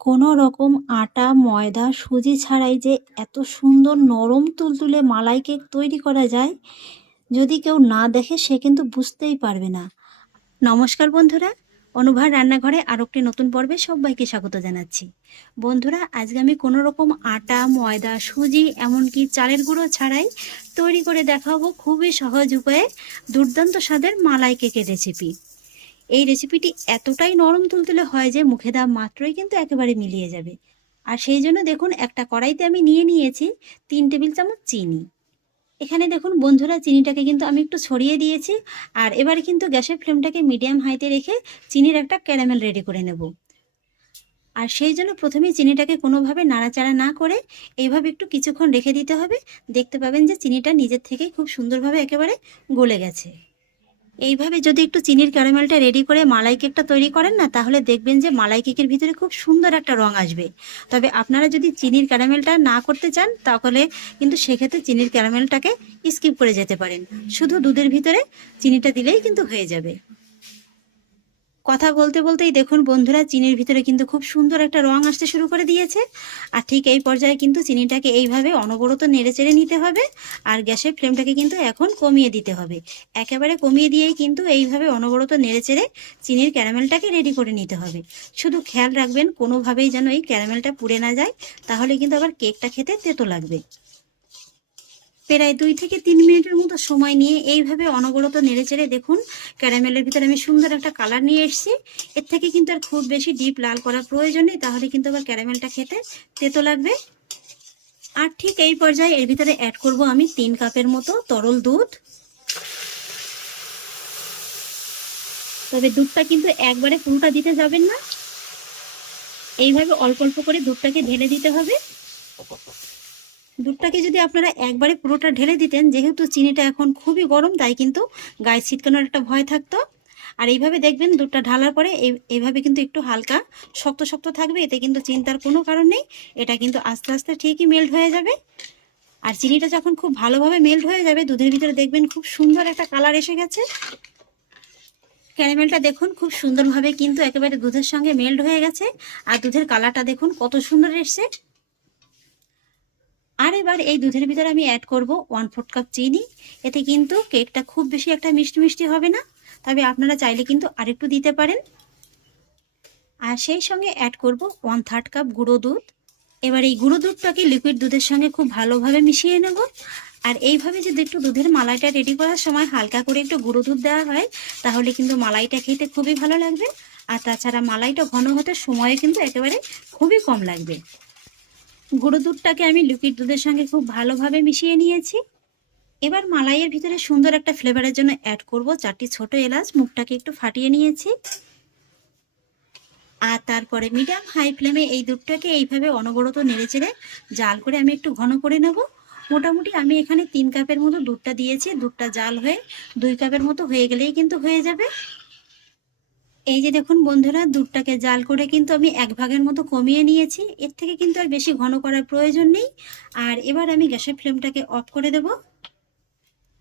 কোনো রকম আটা, ময়দা, সুজি ছাড়াই যে এত সুন্দর নরম তুলতুলে মালাই কেক তৈরি করা যায়, যদি কেউ না দেখে সে কিন্তু বুঝতেই পারবে না। নমস্কার বন্ধুরা অনুভার রান্নাঘরে আরও একটি নতুন পর্বে সবাইকে স্বাগত জানাচ্ছি। বন্ধুরা, আজকে আমি কোনো রকম আটা, ময়দা, সুজি, এমনকি চালের গুঁড়ো ছাড়াই তৈরি করে দেখাবো খুবই সহজ উপায়ে দুর্দান্ত স্বাদের মালাই কেকের রেসিপি এই রেসিপিটি এতটাই নরম তুলতুলে হয় যে মুখে দেওয়া মাত্রই কিন্তু একেবারে মিলিয়ে যাবে। আর সেই জন্য দেখুন, একটা কড়াইতে আমি নিয়ে নিয়েছি তিন টেবিল চামচ চিনি। এখানে দেখুন বন্ধুরা, চিনিটাকে কিন্তু আমি একটু ছড়িয়ে দিয়েছি আর এবারে কিন্তু গ্যাসের ফ্লেমটাকে মিডিয়াম হাইতে রেখে চিনির একটা ক্যারামেল রেডি করে নেব। আর সেই জন্য প্রথমে চিনিটাকে কোনোভাবে নাড়াচাড়া না করে এইভাবে একটু কিছুক্ষণ রেখে দিতে হবে। দেখতে পাবেন যে চিনিটা নিজের থেকেই খুব সুন্দরভাবে একেবারে গলে গেছে। এইভাবে যদি একটু চিনির ক্যারামেলটা রেডি করে মালাই কেকটা তৈরি করেন না, তাহলে দেখবেন যে মালাই কেকের ভিতরে খুব সুন্দর একটা রং আসবে। তবে আপনারা যদি চিনির ক্যারামেলটা না করতে চান, তাহলে কিন্তু সেক্ষেত্রে চিনির ক্যারামেলটাকে স্কিপ করে যেতে পারেন। শুধু দুধের ভিতরে চিনিটা দিলেই কিন্তু হয়ে যাবে। কথা বলতে বলতেই দেখুন বন্ধুরা, চিনির ভিতরে কিন্তু খুব সুন্দর একটা রং আসতে শুরু করে দিয়েছে। আর ঠিক এই পর্যায়ে কিন্তু চিনিটাকে এইভাবে অনবরত নেড়ে চেড়ে নিতে হবে আর গ্যাসের ফ্লেমটাকে কিন্তু এখন কমিয়ে দিতে হবে। একেবারে কমিয়ে দিয়েই কিন্তু এইভাবে অনবরত নেড়ে চেড়ে চিনির ক্যারামেলটাকে রেডি করে নিতে হবে। শুধু খেয়াল রাখবেন, কোনোভাবেই যেন এই ক্যারামেলটা পুড়ে না যায়, তাহলে কিন্তু আবার কেকটা খেতে তেতো লাগবে। প্রায় দুই থেকে তিন মিনিটের মতো সময় নিয়ে এইভাবে অনবরত নেড়ে চেড়ে দেখুন। ক্যারামেলের ভিতরে আমি সুন্দর একটা কালার নিয়ে এসেছি। এর থেকে কিন্তু আর খুব বেশি ডিপ লাল করার প্রয়োজন নেই, তাহলে কিন্তু আবার ক্যারামেলটা খেতে তেতো লাগবে। আর ঠিক এই পর্যায়ে এর ভিতরে অ্যাড করব আমি তিন কাপের মতো তরল দুধ। তবে দুধটা কিন্তু একবারে পুরোটা দিতে যাবেন না। এইভাবে অল্প অল্প করে দুধটাকে ঢেলে দিতে হবে। দুধটাকে যদি আপনারা একবারে পুরোটা ঢেলে দিতেন, যেহেতু চিনিটা এখন খুবই গরম, তাই কিন্তু গায়ে ছিটকানোর একটা ভয় থাকতো। আর এইভাবে দেখবেন দুধটা ঢালার পরে এই, এইভাবে কিন্তু একটু হালকা শক্ত শক্ত থাকবে, এতে কিন্তু চিন্তার কোনো কারণ নেই। এটা কিন্তু আস্তে আস্তে ঠিকই মেল্ট হয়ে যাবে। আর চিনিটা যখন খুব ভালোভাবে মেল্ট হয়ে যাবে, দুধের ভিতরে দেখবেন খুব সুন্দর একটা কালার এসে গেছে। ক্যারামেলটা দেখুন, খুব সুন্দরভাবে কিন্তু একেবারে দুধের সঙ্গে মেল্ট হয়ে গেছে। আর দুধের কালারটা দেখুন, কত সুন্দর এসছে। আর এবার এই দুধের ভিতরে আমি অ্যাড করব ওয়ান ফোর্থ কাপ চিনি। এতে কিন্তু কেকটা খুব বেশি একটা মিষ্টি মিষ্টি হবে না। তবে আপনারা চাইলে কিন্তু আরেকটু দিতে পারেন। আর সেই সঙ্গে অ্যাড করব ওয়ান থার্ড কাপ গুঁড়ো দুধ। এবার এই গুঁড়ো দুধটাকে লিকুইড দুধের সঙ্গে খুব ভালোভাবে মিশিয়ে নেব। আর এইভাবে যদি একটু দুধের মালাইটা রেডি করার সময় হালকা করে একটু গুঁড়ো দুধ দেওয়া হয়, তাহলে কিন্তু মালাইটা খেতে খুবই ভালো লাগবে। আর তাছাড়া মালাইটা ঘন হতে সময় কিন্তু একেবারে খুবই কম লাগবে। গুঁড়ো দুধটাকে আমি লিকুইড দুধের সঙ্গে খুব ভালোভাবে মিশিয়ে নিয়েছি। এবার মালাইয়ের ভিতরে সুন্দর একটা ফ্লেভারের জন্য অ্যাড করব চারটি ছোট এলাচ, মুখটাকে একটু ফাটিয়ে নিয়েছি। আর তারপরে মিডিয়াম হাই ফ্লেমে এই দুধটাকে এইভাবে অনবরত নেড়ে চেড়ে জাল করে আমি একটু ঘন করে নেব। মোটামুটি আমি এখানে তিন কাপের মতো দুধটা দিয়েছি। দুধটা জাল হয়ে দুই কাপের মতো হয়ে গেলেই কিন্তু হয়ে যাবে। এই যে দেখুন বন্ধুরা, দুধটাকে জাল করে কিন্তু আমি এক ভাগের মতো কমিয়ে নিয়েছি। এর থেকে কিন্তু আর বেশি ঘন করার প্রয়োজন নেই। আর এবার আমি গ্যাসের ফ্লেমটাকে অফ করে দেব।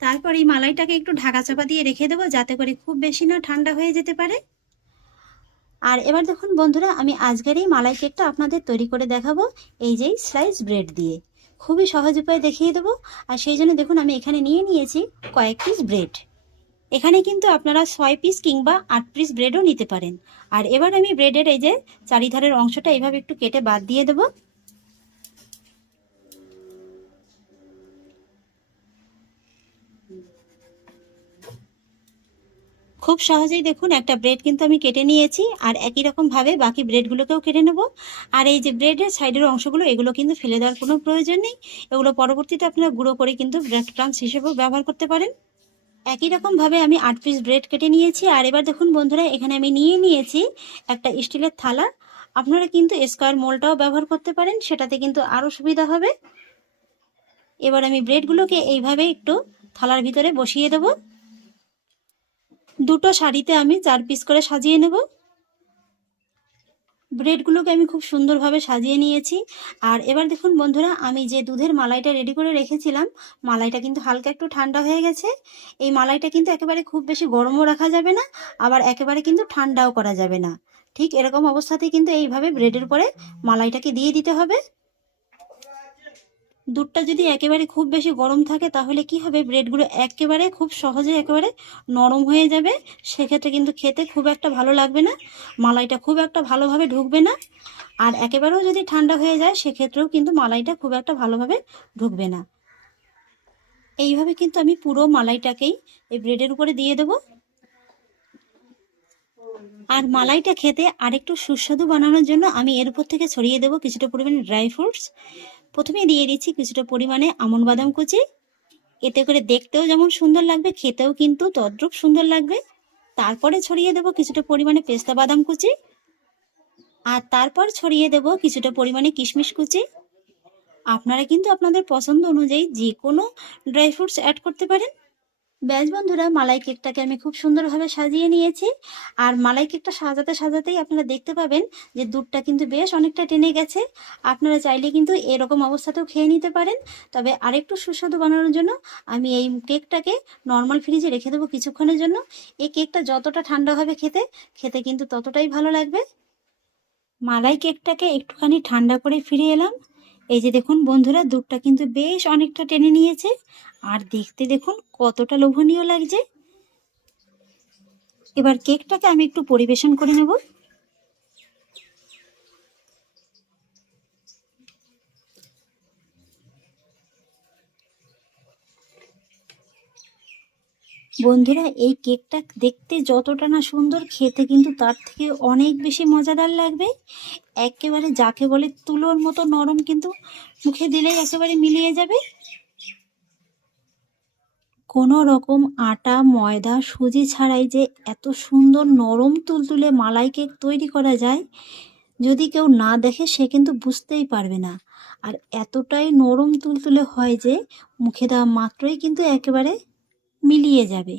তারপর এই মালাইটাকে একটু ঢাকা চাপা দিয়ে রেখে দেবো, যাতে করে খুব বেশি না ঠান্ডা হয়ে যেতে পারে। আর এবার দেখুন বন্ধুরা, আমি আজকের এই মালাই কেকটা আপনাদের তৈরি করে দেখাবো এই যে স্লাইস ব্রেড দিয়ে। খুবই সহজ উপায়ে দেখিয়ে দেবো। আর সেই জন্য দেখুন আমি এখানে নিয়ে নিয়েছি কয়েক পিস ব্রেড এখানে কিন্তু আপনারা ছয় পিস কিংবা আট পিস ব্রেডও নিতে পারেন। আর এবার আমি ব্রেডের এই যে চারিধারের অংশটা এইভাবে একটু কেটে বাদ দিয়ে দেব। খুব সহজেই দেখুন একটা ব্রেড কিন্তু আমি কেটে নিয়েছি আর একই রকম ভাবে বাকি ব্রেডগুলোকেও কেটে নেব। আর এই যে ব্রেডের সাইডের অংশগুলো, এগুলো কিন্তু ফেলে দেওয়ার কোনো প্রয়োজন নেই। এগুলো পরবর্তীতে আপনারা গুঁড়ো করে কিন্তু ব্রেড ক্রামস হিসেবেও ব্যবহার করতে পারেন। একই রকমভাবে আমি আট পিস ব্রেড কেটে নিয়েছি। আর এবার দেখুন বন্ধুরা, এখানে আমি নিয়ে নিয়েছি একটা স্টিলের থালা। আপনারা কিন্তু স্কোয়ার মোলটাও ব্যবহার করতে পারেন, সেটাতে কিন্তু আরও সুবিধা হবে। এবার আমি ব্রেডগুলোকে এইভাবে একটু থালার ভিতরে বসিয়ে দেব। দুটো শাড়িতে আমি চার পিস করে সাজিয়ে নেব। ব্রেডগুলোকে আমি খুব সুন্দরভাবে সাজিয়ে নিয়েছি। আর এবার দেখুন বন্ধুরা, আমি যে দুধের মালাইটা রেডি করে রেখেছিলাম, মালাইটা কিন্তু হালকা একটু ঠান্ডা হয়ে গেছে। এই মালাইটা কিন্তু একেবারে খুব বেশি গরমও রাখা যাবে না, আবার একেবারে কিন্তু ঠান্ডাও করা যাবে না। ঠিক এরকম অবস্থাতেই কিন্তু এইভাবে ব্রেডের পরে মালাইটাকে দিয়ে দিতে হবে। দুধটা যদি একেবারে খুব বেশি গরম থাকে, তাহলে কি হবে? ব্রেডগুলো একেবারে খুব সহজে একেবারে নরম হয়ে যাবে। সেক্ষেত্রে কিন্তু খেতে খুব একটা ভালো লাগবে না, মালাইটা খুব একটা ভালোভাবে ঢুকবে না। আর একেবারেও যদি ঠান্ডা হয়ে যায়, সেক্ষেত্রেও কিন্তু মালাইটা খুব একটা ভালোভাবে ঢুকবে না। এইভাবে কিন্তু আমি পুরো মালাইটাকেই এই ব্রেডের উপরে দিয়ে দেবো। আর মালাইটা খেতে আরেকটু সুস্বাদু বানানোর জন্য আমি এর উপর থেকে ছড়িয়ে দেবো কিছুটা পরিমাণে ড্রাই ফ্রুটস। প্রথমে দিয়ে দিচ্ছি কিছুটা পরিমাণে আমন বাদাম কুচি। এতে করে দেখতেও যেমন সুন্দর লাগবে, খেতেও কিন্তু তদ্রুপ সুন্দর লাগবে। তারপরে ছড়িয়ে দেব কিছুটা পরিমাণে পেস্তা বাদাম কুচি। আর তারপর ছড়িয়ে দেব কিছুটা পরিমাণে কিশমিশ কুচি। আপনারা কিন্তু আপনাদের পছন্দ অনুযায়ী যে কোনো ড্রাই ফ্রুটস অ্যাড করতে পারেন। ব্যাস বন্ধুরা, মালাই কেকটাকে আমি খুব সুন্দরভাবে সাজিয়ে নিয়েছি। আর মালাই কেকটা সাজাতে সাজাতেই আপনারা দেখতে পাবেন যে দুধটা কিন্তু বেশ অনেকটা টেনে গেছে। আপনারা চাইলে কিন্তু এরকম অবস্থাতেও খেয়ে নিতে পারেন। তবে আরেকটু সুস্বাদু বানানোর জন্য আমি এই কেকটাকে নর্মাল ফ্রিজে রেখে দেবো কিছুক্ষণের জন্য। এই কেকটা যতটা ঠান্ডা হবে খেতে খেতে কিন্তু ততটাই ভালো লাগবে। মালাই কেকটাকে একটুখানি ঠান্ডা করে ফিরে এলাম। এই যে দেখুন বন্ধুরা, দুধটা কিন্তু বেশ অনেকটা টেনে নিয়েছে। আর দেখতে দেখুন কতটা লোভনীয় লাগছে। এবার কেকটাকে আমি একটু পরিবেশন করে নেব। বন্ধুরা, এই কেকটা দেখতে যতটা না সুন্দর, খেতে কিন্তু তার থেকে অনেক বেশি মজাদার লাগবে। একেবারে যাকে বলে তুলোর মতো নরম কিন্তু মুখে দিলেই একেবারে মিলিয়ে যাবে। কোনো রকম আটা, ময়দা, সুজি ছাড়াই যে এত সুন্দর নরম তুলতুলে মালাই কেক তৈরি করা যায়, যদি কেউ না দেখে সে কিন্তু বুঝতেই পারবে না। আর এতটাই নরম তুলতুলে হয় যে, মুখে দেওয়া মাত্রই কিন্তু একেবারে মিলিয়ে যাবে।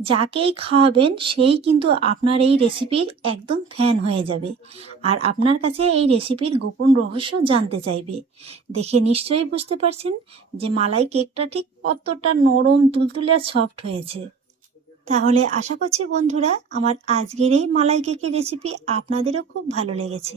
যাকেই খাওয়াবেন, সেই কিন্তু আপনার এই রেসিপির একদম ফ্যান হয়ে যাবে। আর আপনার কাছে এই রেসিপির গোপন রহস্য জানতে চাইবে। দেখে নিশ্চয়ই বুঝতে পারছেন যে মালাই কেকটা ঠিক কতটা নরম, তুলতুলে আর সফট হয়েছে। তাহলে আশা করছি বন্ধুরা, আমার আজকের এই মালাই কেকের রেসিপি আপনাদেরও খুব ভালো লেগেছে।